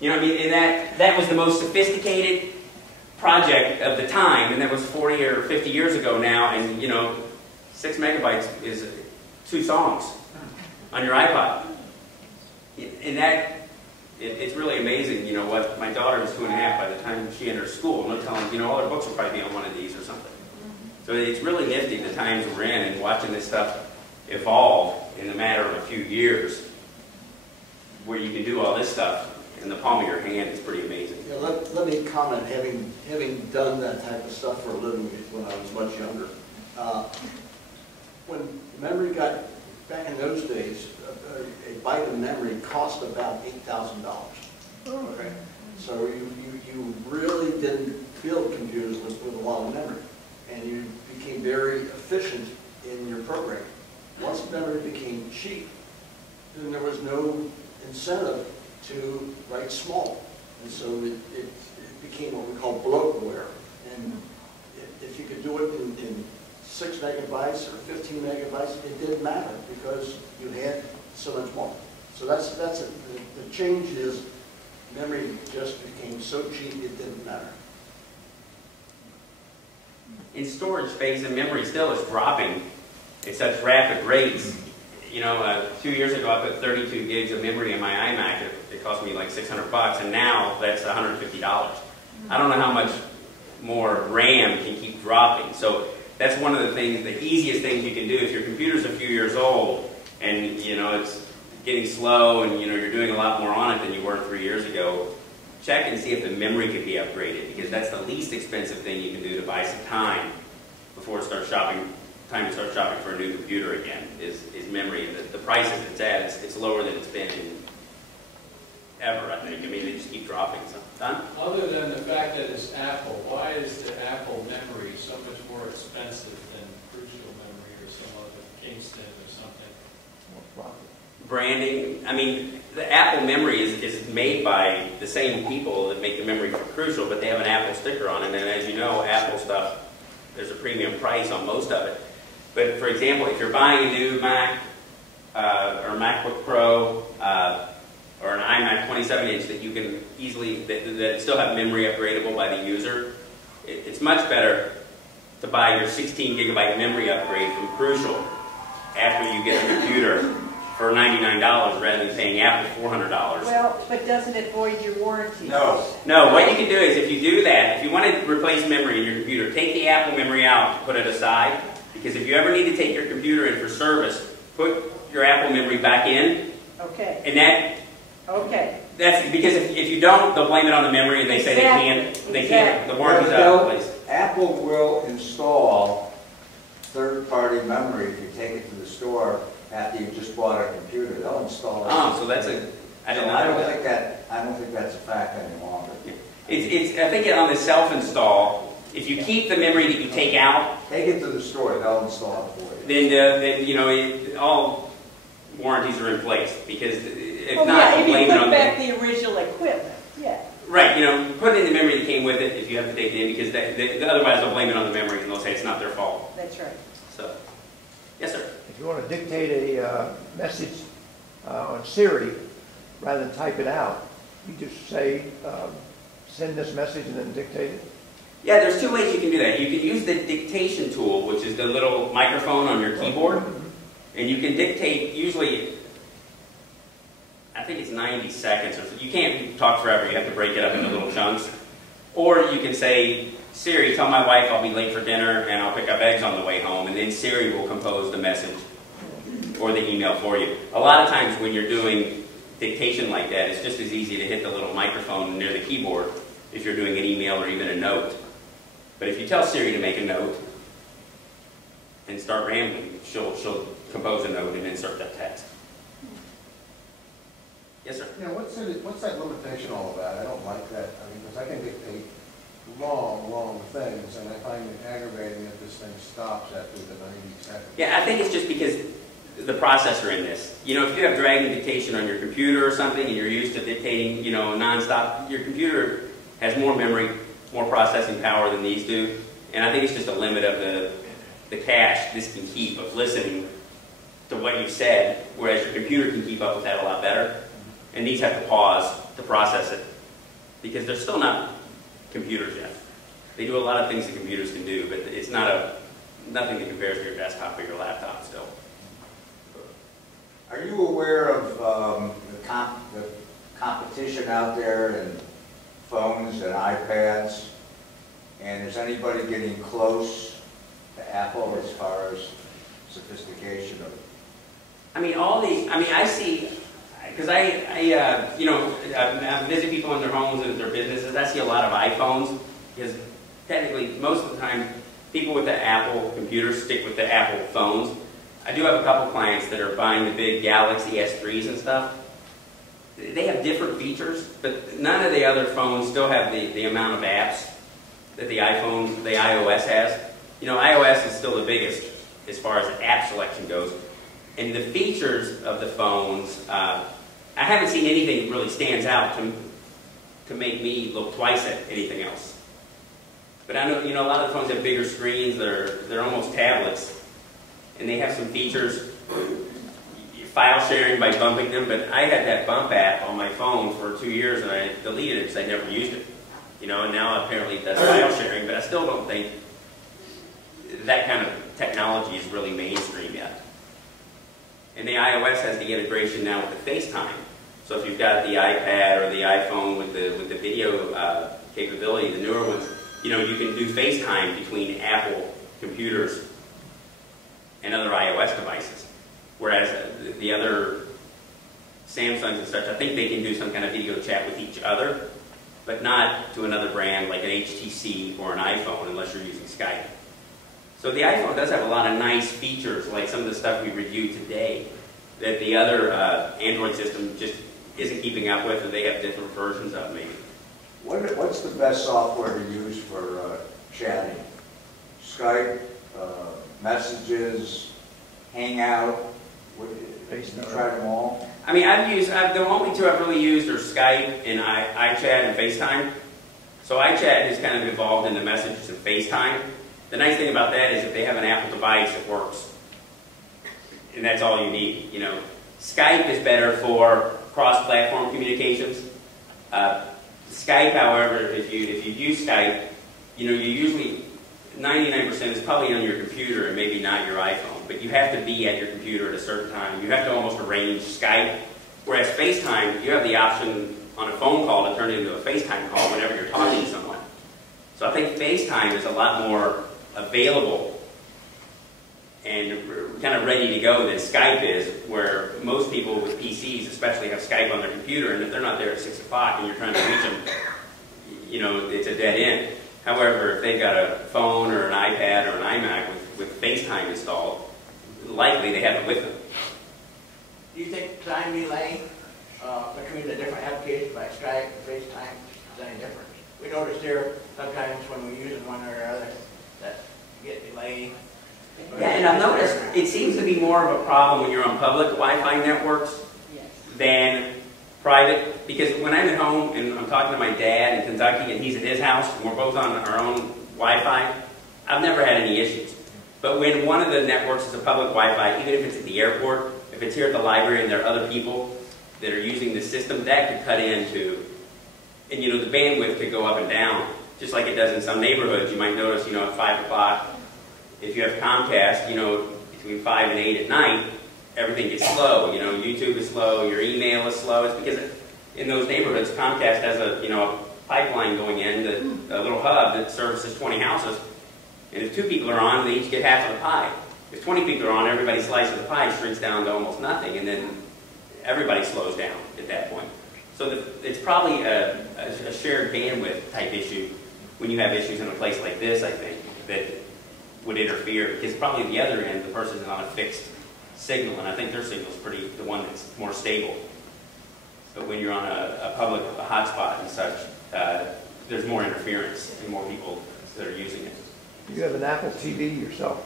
You know what I mean? And that was the most sophisticated project of the time, and that was 40 or 50 years ago now, and you know, 6 megabytes is 2 songs on your iPod. And it's really amazing, you know, what my daughter was 2.5 by the time she entered school. No telling, you know, all her books will probably be on one of these or something. So it's really nifty the times we're in, and watching this stuff evolve in a matter of a few years, where you can do all this stuff in the palm of your hand is pretty amazing. Yeah, let me comment, having done that type of stuff for a living when I was much younger. When memory got, back in those days, a byte of memory cost about $8,000. Okay, so you really didn't build computers with a lot of memory, and you became very efficient in your programming. Once memory became cheap, then there was no incentive to write small, and so it became what we call bloatware. And if you could do it in 6 megabytes or 15 megabytes, it didn't matter because you had so much more. So that's it. The change is memory just became so cheap it didn't matter. In storage space, and memory still is dropping at such rapid rates. You know, 2 years ago I put 32 gigs of memory in my iMac. It cost me like $600, and now that's $150. I don't know how much more RAM can keep dropping. So that's one of the things, the easiest things you can do if your computer's a few years old and you know it's getting slow and you know you're doing a lot more on it than you were 3 years ago. Check and see if the memory can be upgraded, because that's the least expensive thing you can do to buy some time before it starts shopping. Time to start shopping for a new computer again is memory. The prices it's at, it's lower than it's been in ever, I think. I mean, they just keep dropping. So, done? Other than the fact that it's Apple, why is the Apple memory so much more expensive than Crucial memory or some other Kingston or something? branding. I mean, the Apple memory is made by the same people that make the memory for Crucial, but they have an Apple sticker on it. And as you know, Apple stuff, there's a premium price on most of it. But for example, if you're buying a new Mac or MacBook Pro or an iMac 27-inch that you can easily, that still have memory upgradable by the user, it's much better to buy your 16 gigabyte memory upgrade from Crucial after you get the computer for $99 rather than paying Apple $400. Well, but doesn't it void your warranty? No. No, what you can do is if you do that, if you want to replace memory in your computer, take the Apple memory out, put it aside, because if you ever need to take your computer in for service, put your Apple memory back in, Okay, and okay. that's because if you don't, they'll blame it on the memory and they say they can't, the warranty's out of place. Apple will install third-party memory if you take it to the store after you just bought a computer. They'll install it. Oh, so that's I didn't know that. I don't think that's a fact any longer. I think on the self-install, if you keep the memory that you take out, Take it to the store, they'll install it for you. then you know, all warranties are in place, because if Oh, not, yeah, if blame you it on put back the original equipment, yeah. Right, you know, put in the memory that came with it if you have to take it in, because otherwise they'll blame it on the memory and they'll say it's not their fault. That's right. So, yes, sir. If you want to dictate a message on Siri, rather than type it out, you just say, send this message and then dictate it. Yeah, there's two ways you can do that. You can use the dictation tool, which is the little microphone on your keyboard, and you can dictate, usually, I think it's 90 seconds, or so. You can't talk forever, you have to break it up into little chunks. Or you can say, Siri, tell my wife I'll be late for dinner and I'll pick up eggs on the way home, and then Siri will compose the message or the email for you. A lot of times when you're doing dictation like that, it's just as easy to hit the little microphone near the keyboard if you're doing an email or even a note. But if you tell Siri to make a note and start rambling, she'll compose a note and insert that text. Yes, sir. Yeah, what's that limitation all about? I don't like that. I mean, because I can dictate long things, and I find it aggravating that this thing stops after the 90 seconds. Yeah, I think it's just because the processor in this. You know, if you have dragging dictation on your computer or something, and you're used to dictating, you know, nonstop, your computer has more memory, more processing power than these do, and I think it's just a limit of the cache this can keep of listening to what you've said, whereas your computer can keep up with that a lot better. And these have to pause to process it, because they're still not computers yet. They do a lot of things that computers can do, but it's nothing that compares to your desktop or your laptop still. Are you aware of the competition out there in phones and iPads? And is anybody getting close to Apple as far as sophistication of? I mean, I see. Because you know, I visit people in their homes and their businesses. I see a lot of iPhones, because technically, most of the time, people with the Apple computers stick with the Apple phones. I do have a couple clients that are buying the big Galaxy S3s and stuff. They have different features, but none of the other phones still have the amount of apps that the iOS has. You know, iOS is still the biggest as far as app selection goes. And the features of the phones, I haven't seen anything that really stands out to make me look twice at anything else. But I know, you know, a lot of the phones have bigger screens. They're almost tablets, and they have some features, file sharing by bumping them. But I had that bump app on my phone for 2 years, and I deleted it because I never used it. You know, and now apparently that's file sharing. But I still don't think that kind of technology is really mainstream yet. And the iOS has the integration now with the FaceTime. So if you've got the iPad or the iPhone with the video capability, the newer ones, you know, you can do FaceTime between Apple computers and other iOS devices. Whereas the other Samsungs and such, I think they can do some kind of video chat with each other, but not to another brand like an HTC or an iPhone unless you're using Skype. So the iPhone does have a lot of nice features, like some of the stuff we reviewed today, that the other Android system just isn't keeping up with, and they have different versions of maybe. What's the best software to use for chatting? Skype, Messages, Hangout, You tried them all? I mean, the only two I've really used are Skype and iChat and FaceTime. So iChat has kind of evolved into messages and FaceTime. The nice thing about that is if they have an Apple device, it works. And that's all you need, you know. Skype is better for cross-platform communications. Skype, however, if you use Skype, you know, you usually, 99% is probably on your computer and maybe not your iPhone, but you have to be at your computer at a certain time. You have to almost arrange Skype, whereas FaceTime, you have the option on a phone call to turn it into a FaceTime call whenever you're talking to someone. So I think FaceTime is a lot more available and kind of ready to go than Skype is, where most people with PCs especially have Skype on their computer, and if they're not there at 6 o'clock and you're trying to reach them, you know, it's a dead end. However, if they've got a phone or an iPad or an iMac with FaceTime installed, likely they have it with them. Do you think time delay between the different applications like Skype and FaceTime is any different? We notice here sometimes when we use one or the other that you get delay. Yeah, and I've noticed it seems to be more of a problem when you're on public Wi-Fi networks than private. Because when I'm at home and I'm talking to my dad in Kentucky and he's at his house and we're both on our own Wi-Fi, I've never had any issues. But when one of the networks is a public Wi-Fi, even if it's at the airport, if it's here at the library and there are other people that are using the system, that could cut into, and you know, the bandwidth could go up and down, just like it does in some neighborhoods. You might notice, you know, at 5 o'clock, if you have Comcast, you know, between 5 and 8 at night, everything gets slow. You know, YouTube is slow, your email is slow. It's because in those neighborhoods, Comcast has a, you know, a pipeline going in, a little hub that services 20 houses. And if 2 people are on, they each get half of the pie. If 20 people are on, everybody's slice of the pie shrinks down to almost nothing, and then everybody slows down at that point. So it's probably a shared bandwidth type issue when you have issues in a place like this, I think, that would interfere, because probably the other end, the person is on a fixed signal, and I think their signal is the one that's more stable. But when you're on a public hotspot and such, there's more interference and more people that are using it. You have an Apple TV yourself?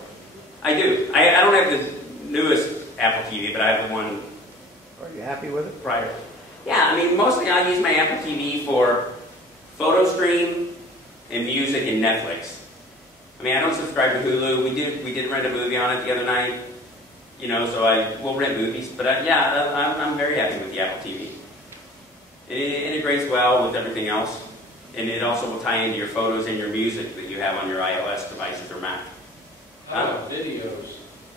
I do. I don't have the newest Apple TV, but I have the one. Are you happy with it? Prior. Yeah, I mean, mostly I use my Apple TV for photo stream and music and Netflix. I mean, I don't subscribe to Hulu. We did rent a movie on it the other night, you know, so we'll rent movies. But I'm very happy with the Apple TV. It integrates well with everything else, and it also will tie into your photos and your music that you have on your iOS devices or Mac. How about videos?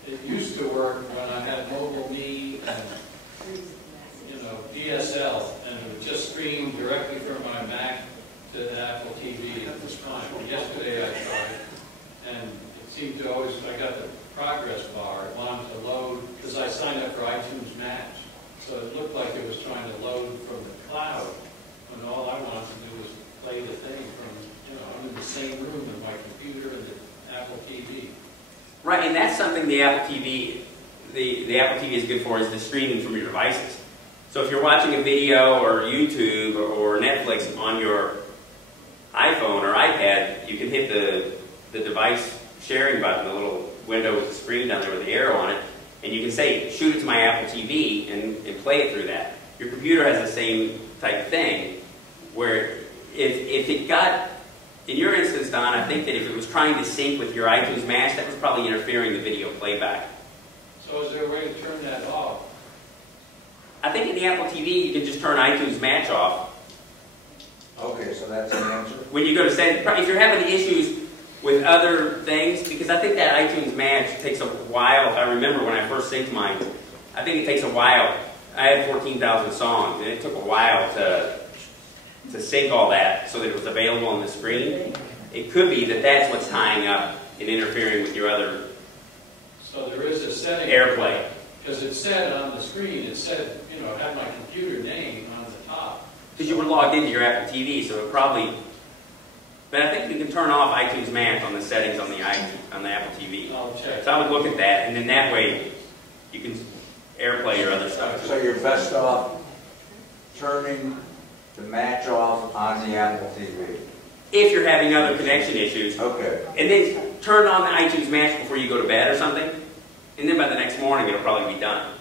It used to work when I had Mobile Me and, you know, DSL, and it would just stream directly from my Mac to the Apple TV at this time. Yesterday I tried, and it seemed to always, I got the progress bar. It wanted to load, because I signed up for iTunes Match, so it looked like it was trying to load from the cloud, when all I wanted to do was play the thing from, you know, I'm in the same room with my computer and the Apple TV. Right, and that's something the Apple TV, the Apple TV is good for, is the streaming from your devices. So if you're watching a video or YouTube or Netflix on your iPhone or iPad, you can hit the device sharing button, the little window with the screen down there with the arrow on it, and you can say, shoot it to my Apple TV and play it through that. Your computer has the same type thing, where if it got, in your instance, Don, I think that if it was trying to sync with your iTunes Match, that was probably interfering the video playback. So is there a way to turn that off? I think in the Apple TV, you can just turn iTunes Match off. Okay, so that's the answer. When you go to settings, if you're having issues with other things, because I think that iTunes Match takes a while. If I remember when I first synced mine, I think it takes a while. I had 14,000 songs, and it took a while to sync all that so that it was available on the screen. It could be that that's what's tying up and interfering with your other So there is a setting. AirPlay. Because it said on the screen, it said, you know, it had my computer name on the top. Because you were logged into your Apple TV, so it probably. But I think you can turn off iTunes Match on the settings on the Apple TV. I'll check. So I would look at that, and then that way you can AirPlay your other stuff. So you're best off turning the Match off on the Apple TV. If you're having other connection issues. Okay. And then turn on the iTunes Match before you go to bed or something. And then by the next morning, it'll probably be done.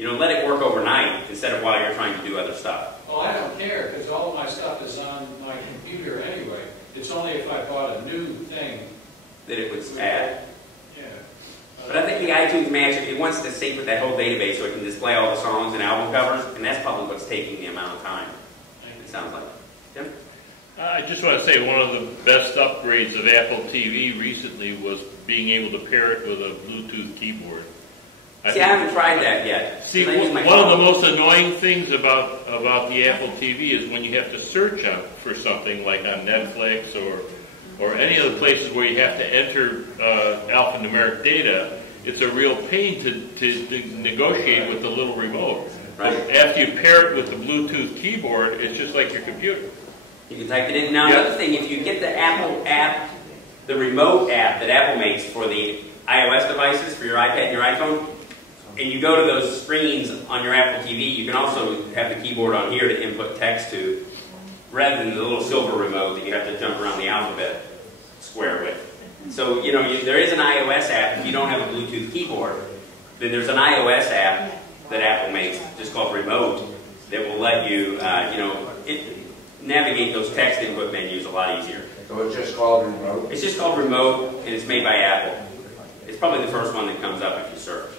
let it work overnight instead of while you're trying to do other stuff. Oh, I don't care, because all of my stuff is on my computer anyway. It's only if I bought a new thing. That it would add. Yeah. But I think the iTunes Magic, it wants to sync with that whole database so it can display all the songs and album covers, and that's probably what's taking the amount of time, it sounds like. Tim? I just want to say one of the best upgrades of Apple TV recently was being able to pair it with a Bluetooth keyboard. I haven't tried that yet. See, one of the most annoying things about the Apple TV is when you have to search out for something like on Netflix or any other places where you have to enter alphanumeric data, it's a real pain to negotiate with the little remote. Right. After you pair it with the Bluetooth keyboard, it's just like your computer. You can type it in. Now, another thing, if you get the Apple app, the remote app that Apple makes for the iOS devices, for your iPad and your iPhone, and you go to those screens on your Apple TV, you can also have the keyboard on here to input text to, rather than the little silver remote that you have to jump around the alphabet square with. So, there is an iOS app. If you don't have a Bluetooth keyboard, then there's an iOS app that Apple makes, just called Remote, that will let you, navigate those text input menus a lot easier. So it's just called Remote? It's just called Remote, and it's made by Apple. It's probably the first one that comes up if you search.